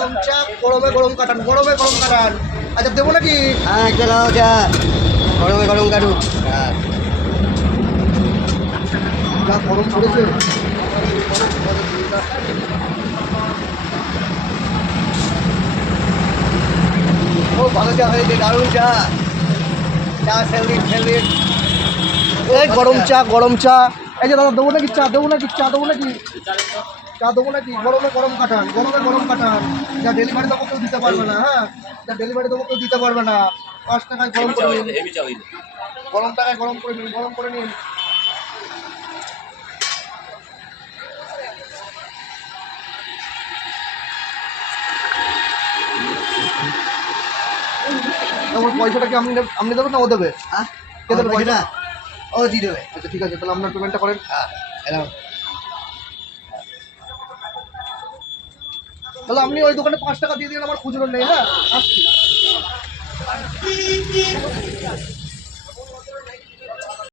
গরম চা, গরমে গরম কাটান, গরমে গরম কাটান। আচ্ছা দেবো নাকি? হ্যাঁ একটা দাও চা, গরমে গরম কাটু। যা গরম পড়েছে। ও ভালো চা হয়েছে, দারুণ চা, চা ফেভারিট ফেভারিট। এই গরম চা, গরম চা। এই যে দাদা দেবো নাকি চা, দেবো নাকি চা, দেবো নাকি চা, দেবো নাকি? গরমে গরম কাটান, গরমে গরম কাটান। যা ডেলিভারি দেবো কেউ দিতে পারবে না, হ্যাঁ, যা ডেলিভারি দেবো কেউ দিতে পারবে না। 5 টাকায় গরম করে নিন, গরম টাকায় গরম করে নিন, গরম করে নিন। ওর পয়সাটা কি আপনি দেবেন না ও দেবে? হ্যাঁ কে দেবে পয়সা? ও দিয়ে দেবে। আচ্ছা ঠিক আছে, তাহলে আপনার পেমেন্টটা করেন। হ্যাঁ এলাম। তাহলে আপনি ওই দোকানে 5 টাকা দিয়ে দিন, আমার খুচরো নেই, হ্যাঁ আসছি।